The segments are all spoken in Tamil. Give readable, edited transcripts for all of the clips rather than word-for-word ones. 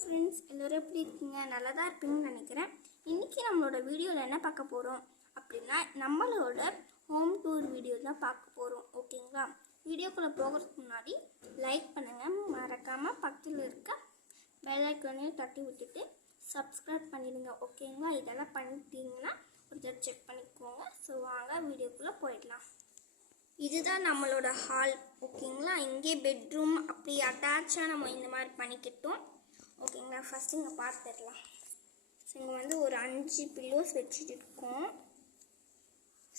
ஃப்ரெண்ட்ஸ், எல்லோரும் எப்படி இருக்கீங்க? நல்லா தான் இருப்பீங்கன்னு நினைக்கிறேன். இன்றைக்கி நம்மளோட வீடியோவில் என்ன பார்க்க போகிறோம் அப்படின்னா, நம்மளோட ஹோம் டூர் வீடியோ தான் பார்க்க போகிறோம். ஓகேங்களா? வீடியோக்குள்ளே போகிறதுக்கு முன்னாடி லைக் பண்ணுங்கள், மறக்காமல் பக்கத்தில் இருக்க பெல் ஐக்கானையும் தட்டி விட்டுட்டு சப்ஸ்கிரைப் பண்ணிடுங்க. ஓகேங்களா? இதெல்லாம் பண்ணிட்டீங்கன்னா ஒரு தடவை செக் பண்ணிக்கோங்க. ஸோ வாங்க வீடியோக்குள்ளே போயிடலாம். இதுதான் நம்மளோட ஹால். ஓகேங்களா? இங்கே பெட்ரூம் அப்படி அட்டாச்சாக நம்ம இந்த மாதிரி பண்ணிக்கிட்டோம். ஓகேங்களா? ஃபஸ்ட்டு இங்கே பார்த்துடலாம். ஸோ இங்கே வந்து ஒரு 5 பில்லோஸ் வச்சுட்டு இருக்கோம்.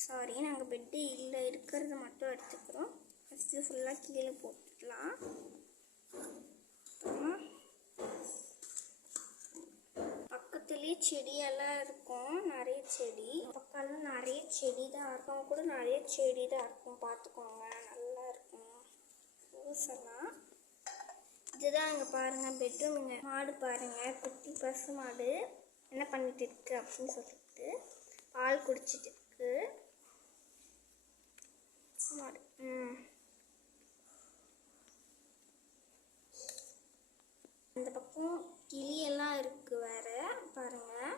சாரி, நாங்கள் பெட்டு இல்லை, இருக்கிறத மட்டும் எடுத்துக்கிறோம். ஃபஸ்ட்டு ஃபுல்லாக கீழே போட்டுக்கலாம். அப்புறமா பக்கத்துலேயே செடியெல்லாம் இருக்கும், நிறைய செடி. பக்கம்லாம் நிறைய செடி தான் இருக்கும், கூட நிறைய செடி தான் இருக்கும். பார்த்துக்கோங்க, நல்லா இருக்கும் ரோஸெல்லாம். இதுதான் இங்கே பாருங்கள் பெட்ரூம். இங்கே மாடு பாருங்கள், குட்டி பசு மாடு என்ன பண்ணிட்டு இருக்கு அப்படின்னு சொல்லிட்டு பால் குடிச்சிட்டு இருக்கு மாடு. இந்த பக்கம் கிளியெல்லாம் இருக்கு வேற பாருங்கள்.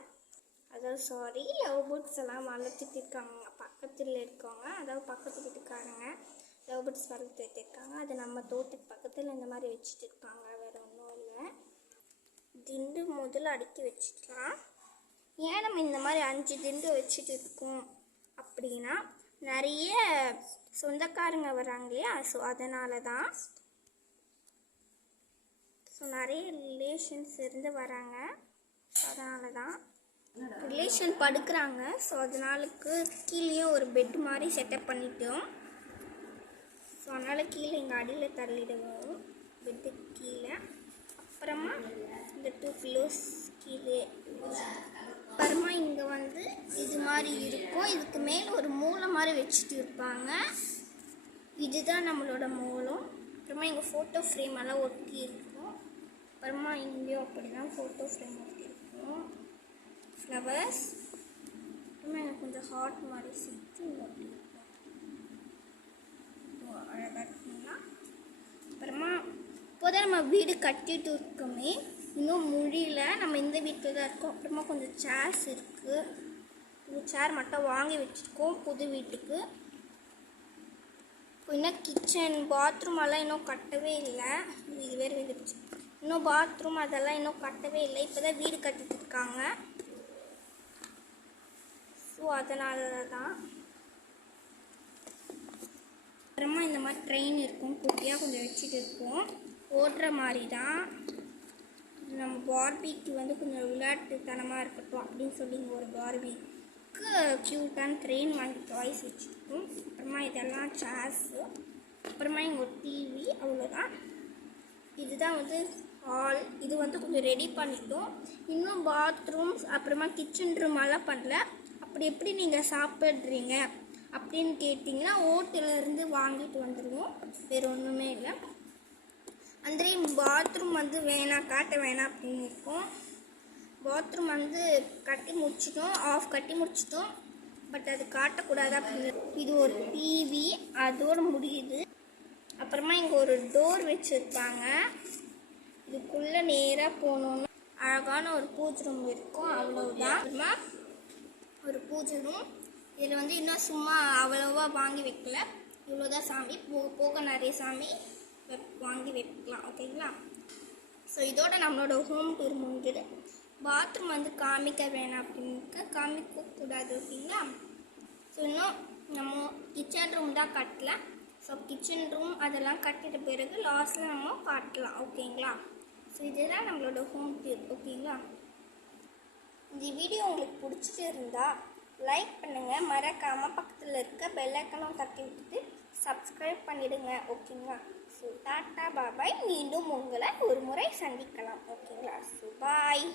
அதாவது சாரி, லவ் பேர்ட்ஸ் எல்லாம் வளர்த்துட்டு இருக்காங்க பக்கத்தில் இருக்கவங்க. அதாவது பக்கத்து வீட்டுக்காரங்க லவ் பேர்ட்ஸ் வளர்த்துட்டு இருக்காங்க. அது நம்ம தோட்டத்துக்கு பக்கத்தில் இந்த மாதிரி வச்சுட்டு இருக்காங்க, வேறு ஒன்றும் இல்லை. திண்டு முதல்ல அடுக்கி வச்சுக்கலாம். ஏன் நம்ம இந்த மாதிரி 5 திண்டு வச்சுட்டு இருக்கோம் அப்படின்னா, நிறைய சொந்தக்காரங்க வராங்க இல்லையா, ஸோ அதனால தான். ஸோ நிறைய ரிலேஷன்ஸ் இருந்து வராங்க, அதனால தான் ரிலேஷன் படுக்கிறாங்க. ஸோ அதனாலுக்கு கீழேயும் ஒரு பெட் மாதிரி செட்டப் பண்ணிட்டோம். ஸோ அதனால் கீழே இங்கே அடியில் தள்ளிடுவோம், பெட்டுக்கு கீழே. அப்புறமா இந்த 2 பில்லோஸ் கீழே. அப்புறமா இங்கே வந்து இது மாதிரி இருக்கும். இதுக்கு மேலே ஒரு மூளை மாதிரி வச்சுட்டு இருப்பாங்க. இதுதான் நம்மளோட மூலம். அப்புறமா இங்கே ஃபோட்டோ ஃப்ரேம் எல்லாம் ஒட்டி இருக்கும். அப்புறமா இங்கேயும் அப்படி தான் ஃபோட்டோ ஃப்ரேம் ஒட்டி இருக்கும், ஃப்ளவர்ஸ். அப்புறமா எனக்கு கொஞ்சம் ஹார்ட் மாதிரி சேர்த்து ஒட்டி இருக்கும், அழகாக இருக்குங்களா? அப்புறமா இப்போதான் நம்ம வீடு கட்டிட்டு இருக்கோமே, இன்னும் முடியல. நம்ம இந்த வீட்டில் தான் இருக்கோம். அப்புறமா கொஞ்சம் சேர்ஸ் இருக்குது. இந்த சேர் மட்டும் வாங்கி வச்சுருக்கோம் புது வீட்டுக்கு. இன்னும் கிச்சன் பாத்ரூம் எல்லாம் இன்னும் கட்டவே இல்லை. இது வேறு வந்துடுச்சு. இன்னும் பாத்ரூம் அதெல்லாம் இன்னும் கட்டவே இல்லை. இப்போ தான் வீடு கட்டிட்டு இருக்காங்க. ஸோ அதனால தான். அப்புறமா இந்த மாதிரி ட்ரெயின் இருக்கும், குட்டியாக கொஞ்சம் வச்சுட்டு இருக்கோம், ஓடுற மாதிரி தான். நம்ம பார்பிக்கு வந்து கொஞ்சம் விளையாட்டுத்தனமாக இருக்கட்டும் அப்படின்னு சொல்லி இங்கே ஒரு பார்பிக்கு க்யூட்டான ட்ரெயின் வாங்கி டாய்ஸ் வச்சுருக்கோம். அப்புறமா இதெல்லாம் சேர்ஸு. அப்புறமா இங்கே ஒரு டிவி, அவ்வளோதான். இதுதான் வந்து ஹால். இது வந்து கொஞ்சம் ரெடி பண்ணிட்டோம். இன்னும் பாத்ரூம்ஸ் அப்புறமா கிச்சன் ரூம் எல்லாம் பண்ணல. அப்படி எப்படி நீங்கள் சாப்பிட்றீங்க அப்படின்னு கேட்டிங்கன்னா, ஹோட்டலேருந்து வாங்கிட்டு வந்துடுவோம், வேறு ஒன்றுமே இல்லை. அந்த பாத்ரூம் வந்து வேணாம், காட்ட வேணாம் அப்படின்னு இருக்கும். பாத்ரூம் வந்து கட்டி முடிச்சிட்டோம், ஆஃப் கட்டி முடிச்சிட்டோம். பட் அது காட்டக்கூடாது அப்படின்னு. இது ஒரு டிவி, அதோடு முடியுது. அப்புறமா இங்கே ஒரு டோர் வச்சுருப்பாங்க. இதுக்குள்ளே நேராக போகணுன்னு அழகான ஒரு பூஜை ரூம் இருக்கும், அவ்வளவுதான். அப்புறமா ஒரு பூஜை ரூம். இதில் வந்து இன்னும் சும்மா அவ்வளோவா வாங்கி வைக்கல, இவ்வளோதான் சாமி. போக போக நிறைய சாமி வாங்கி வைக்கலாம். ஓகேங்களா? ஸோ இதோட நம்மளோட ஹோம் டூர் முடிஞ்சுது. பாத்ரூம் வந்து காமிக்க வேணாம் அப்படின்னு காமிக்கக்கூடாது. ஓகேங்களா? ஸோ இன்னும் நம்ம கிச்சன் ரூம் தான் கட்டல. ஸோ கிச்சன் ரூம் அதெல்லாம் கட்டிட்ட பிறகு லாஸ்ட்டில் நம்ம காட்டலாம். ஓகேங்களா? ஸோ இதுதான் நம்மளோட ஹோம் டூர். ஓகேங்களா? இந்த வீடியோ உங்களுக்கு பிடிச்சிட்டு இருந்தால் லைக் பண்ணுங்கள், மறக்காமல் பக்கத்தில் இருக்க பெல் ஐக்கானும் தட்டி விட்டுட்டு சப்ஸ்கிரைப் பண்ணிவிடுங்க. ஓகேங்களா? So tata bye bye. மீண்டும் உங்களை ஒரு முறை சந்திக்கலாம். ஓகேங்களா? ஸோ பாய்.